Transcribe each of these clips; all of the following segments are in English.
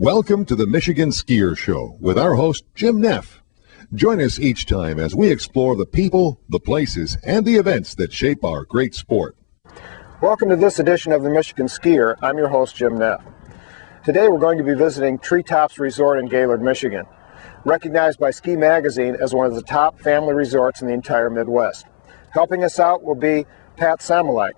Welcome to the Michigan Skier Show with our host, Jim Neff. Join us each time as we explore the people, the places, and the events that shape our great sport. Welcome to this edition of the Michigan Skier. I'm your host, Jim Neff. Today we're going to be visiting Treetops Resort in Gaylord, Michigan, recognized by Ski Magazine as one of the top family resorts in the entire Midwest. Helping us out will be Pat Samalik,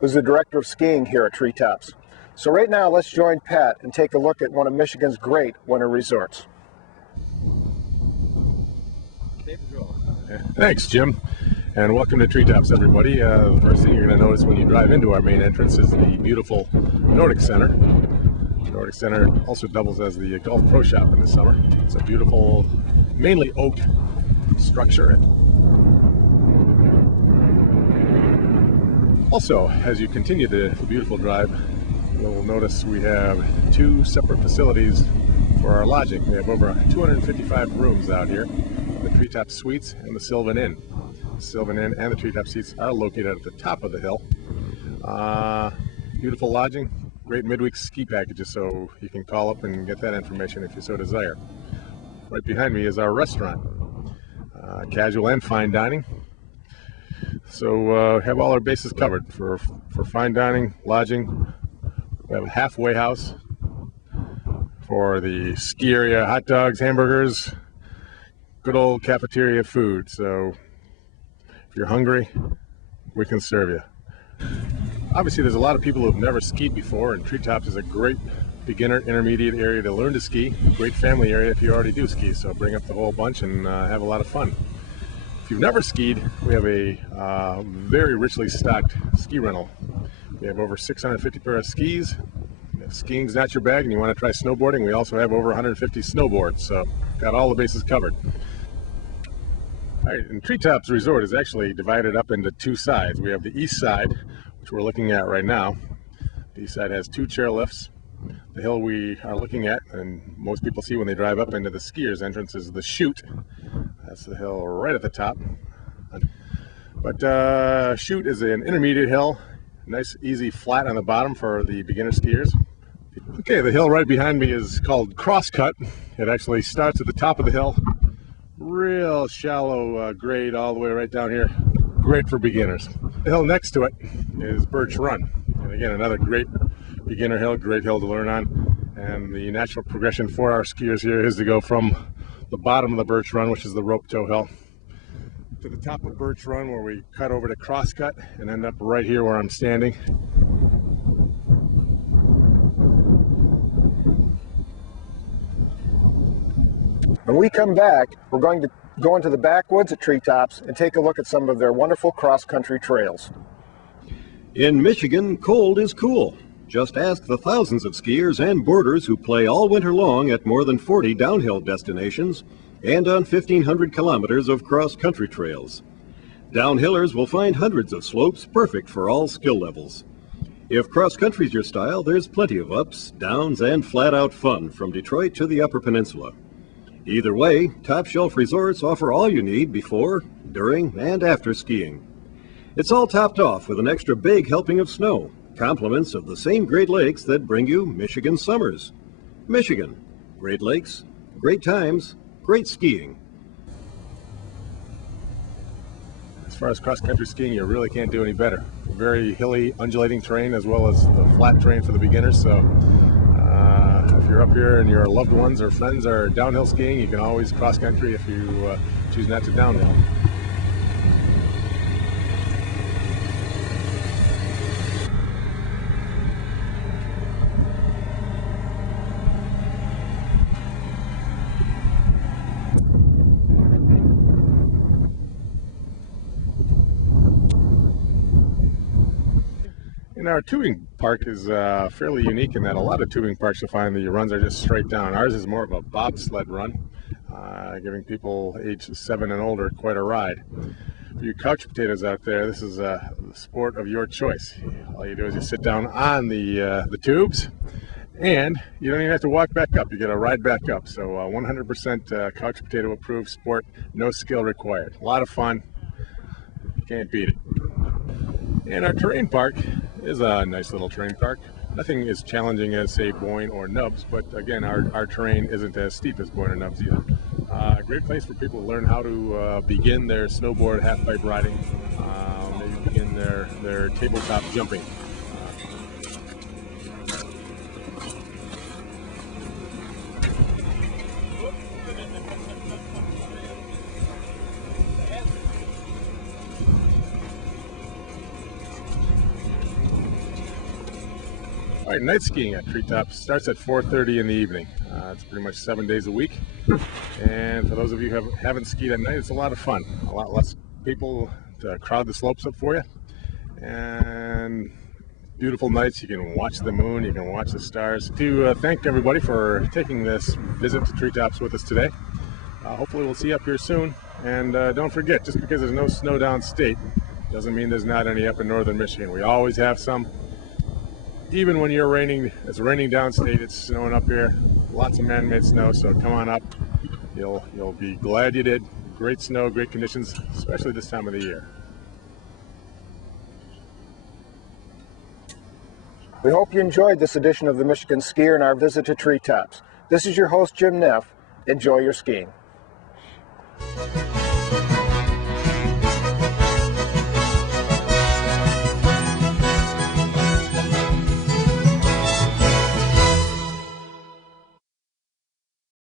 who's the director of skiing here at Treetops. So right now, let's join Pat and take a look at one of Michigan's great winter resorts. Thanks, Jim, and welcome to Treetops, everybody. The first thing you're going to notice when you drive into our main entrance is the beautiful Nordic Center. The Nordic Center also doubles as the Golf Pro Shop in the summer. It's a beautiful, mainly oak structure. Also, as you continue the beautiful drive, you'll notice we have two separate facilities for our lodging. We have over 255 rooms out here, the Treetop Suites and the Sylvan Inn. The Sylvan Inn and the Treetop Suites are located at the top of the hill. Beautiful lodging, great midweek ski packages, so you can call up and get that information if you so desire. Right behind me is our restaurant, casual and fine dining. So have all our bases covered for fine dining, lodging. We have a halfway house for the ski area, hot dogs, hamburgers, good old cafeteria food. So if you're hungry, we can serve you. Obviously, there's a lot of people who have never skied before, and Treetops is a great beginner, intermediate area to learn to ski. Great family area if you already do ski, so bring up the whole bunch and have a lot of fun. If you've never skied, we have a very richly stocked ski rental. We have over 650 pair of skis. If skiing's not your bag and you want to try snowboarding, we also have over 150 snowboards, so got all the bases covered. All right, and Treetops Resort is actually divided up into two sides. We have the east side, which we're looking at right now. The east side has two chairlifts. The hill we are looking at, and most people see when they drive up into the skiers' entrance, is the chute. That's the hill right at the top. But chute is an intermediate hill. Nice, easy, flat on the bottom for the beginner skiers. Okay, the hill right behind me is called Crosscut. It actually starts at the top of the hill. Real shallow grade all the way right down here. Great for beginners. The hill next to it is Birch Run. And again, another great beginner hill, great hill to learn on. And the natural progression for our skiers here is to go from the bottom of the Birch Run, which is the rope toe hill, to the top of Birch Run, where we cut over to Crosscut and end up right here where I'm standing. When we come back, we're going to go into the backwoods at Treetops and take a look at some of their wonderful cross-country trails. In Michigan, cold is cool. Just ask the thousands of skiers and boarders who play all winter long at more than 40 downhill destinations and on 1,500 kilometers of cross-country trails. Downhillers will find hundreds of slopes perfect for all skill levels. If cross-country's your style, there's plenty of ups, downs, and flat-out fun from Detroit to the Upper Peninsula. Either way, Top Shelf Resorts offer all you need before, during, and after skiing. It's all topped off with an extra big helping of snow, compliments of the same Great Lakes that bring you Michigan summers. Michigan, Great Lakes, great times, great skiing. As far as cross-country skiing, you really can't do any better. Very hilly, undulating terrain as well as the flat terrain for the beginners. So if you're up here and your loved ones or friends are downhill skiing, you can always cross-country if you choose not to downhill. Our tubing park is fairly unique in that a lot of tubing parks you'll find the runs are just straight down. Ours is more of a bobsled run, giving people age 7 and older quite a ride. For you couch potatoes out there, this is the sport of your choice. All you do is you sit down on the tubes, and you don't even have to walk back up. You get a ride back up. So 100% couch potato approved sport, no skill required. A lot of fun. You can't beat it. And our terrain park is a nice little terrain park. Nothing as challenging as, say, Boyne or Nubs, but again, our terrain isn't as steep as Boyne or Nubs either. Great place for people to learn how to begin their snowboard half-pipe riding, maybe begin their tabletop jumping. All right, night skiing at Treetops starts at 4:30 in the evening. It's pretty much 7 days a week. And for those of you who haven't skied at night, it's a lot of fun. A lot less people to crowd the slopes up for you. And beautiful nights. You can watch the moon, you can watch the stars. To thank everybody for taking this visit to Treetops with us today. Hopefully we'll see you up here soon. And don't forget, just because there's no snow downstate, doesn't mean there's not any up in northern Michigan. We always have some. Even when it's raining downstate, it's snowing up here. Lots of man-made snow, so come on up. You'll be glad you did. Great snow, great conditions, especially this time of the year. We hope you enjoyed this edition of the Michigan Skier and our visit to Treetops. This is your host, Jim Neff. Enjoy your skiing.